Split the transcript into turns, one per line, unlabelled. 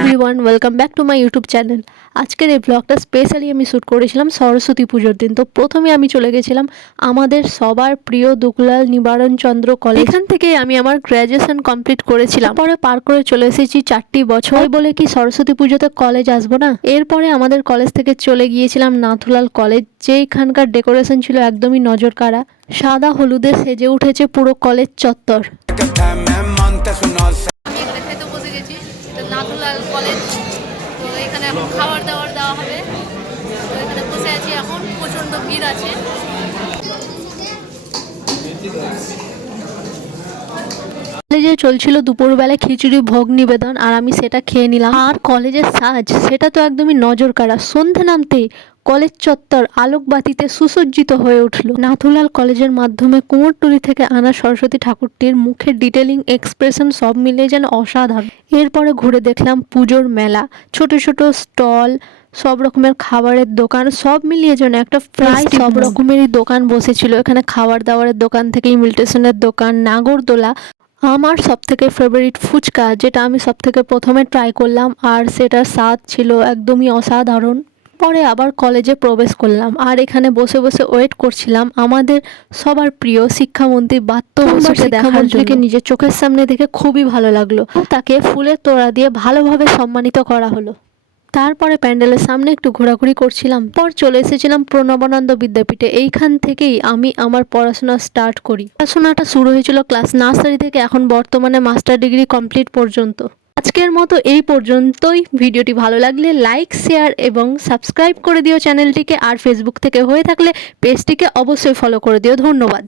Everyone welcome back to my YouTube channel আজকের এই ব্লগটা স্পেশালি আমি শ্যুট করেছিলাম সরস্বতী পুজোর দিন। তো প্রথমে আমি চলে গেছিলাম আমাদের সবার প্রিয় দুকলাল নিবারণ চন্দ্র কলেজ এখান থেকে আমি আমার গ্র্যাজুয়েশন কমপ্লিট করেছিলাম। পরে পার করে চলে এসেছি চারটি বছর। বলে কি সরস্বতী পুজোতে কলেজ আসব না? এরপরে আমাদের কলেজ থেকে চলে গিয়েছিলাম নাথুলাল কলেজ যেখানকার ডেকোরেশন ছিল একদমই নজর কাড়া সাদা হলুদে সেজে উঠেছে পুরো কলেজ চত্বর।
এটা নাথুলাল কলেজ। তো এখানে এখন খাবার দাবার দেওয়া হবে। তো এখানে বসে আছি এখন, প্রচণ্ড ভিড় আছে।
কলেজে চলছিল দুপুরবেলা খিচুড়ি ভোগ নিবেদন, আর আমি সেটা খেয়ে নিলাম। আর কলেজের সাজ, সেটা তো একদমই নজর কাড়া। সন্ধে নামতেই কলেজ চত্বর আলোকবাতিতে সুসজ্জিত হয়ে উঠল। নাথুলাল কলেজের মাধ্যমে কুমোরটুলি থেকে আনা সরস্বতী ঠাকুরটির মুখের ডিটেলিং এক্সপ্রেশন সব মিলিয়ে যেন অসাধারণ। এরপরে ঘুরে দেখলাম পুজোর মেলা ছোট ছোট স্টল সব রকমের খাবারের দোকান সব মিলিয়ে যেন একটা প্রায় সব রকমেরই দোকান বসেছিল। এখানে খাবার দাবারের দোকান থেকে ইমিটেশনের দোকান নাগরদোলা। আমার সব থেকে ফেভারিট ফুচকা যেটা আমি সব থেকে প্রথমে ট্রাই করলাম আর সেটার স্বাদ ছিল একদমই অসাধারণ। পরে আবার কলেজে প্রবেশ করলাম। আর এখানে বসে বসে ওয়েট করছিলাম। আমাদের সবার প্রিয় শিক্ষামন্ত্রী বাত্য বসুকে দেখার জন্য নিজের চোখের সামনে দেখে খুবই ভালো লাগল। তাকে ফুলের তোড়া দিয়ে ভালোভাবে সম্মানিত করা হলো। তারপরে প্যান্ডেলের সামনে একটু ঘোরাঘুরি করছিলাম। পর চলে এসেছিলাম প্রণবানন্দ বিদ্যাপীঠে। এইখান থেকেই আমি আমার পড়াশোনা স্টার্ট করি। পড়াশোনাটা শুরু হয়েছিল ক্লাস নার্সারি থেকে এখন বর্তমানে মাস্টার ডিগ্রি কমপ্লিট পর্যন্ত। আজকের মতো এই পর্যন্তই। ভিডিওটি ভালো লাগলে লাইক শেয়ার এবং সাবস্ক্রাইব করে দিও চ্যানেলটিকে। আর ফেসবুক থেকে হয়ে থাকলে পেজটিকে অবশ্যই ফলো করে দিও। ধন্যবাদ।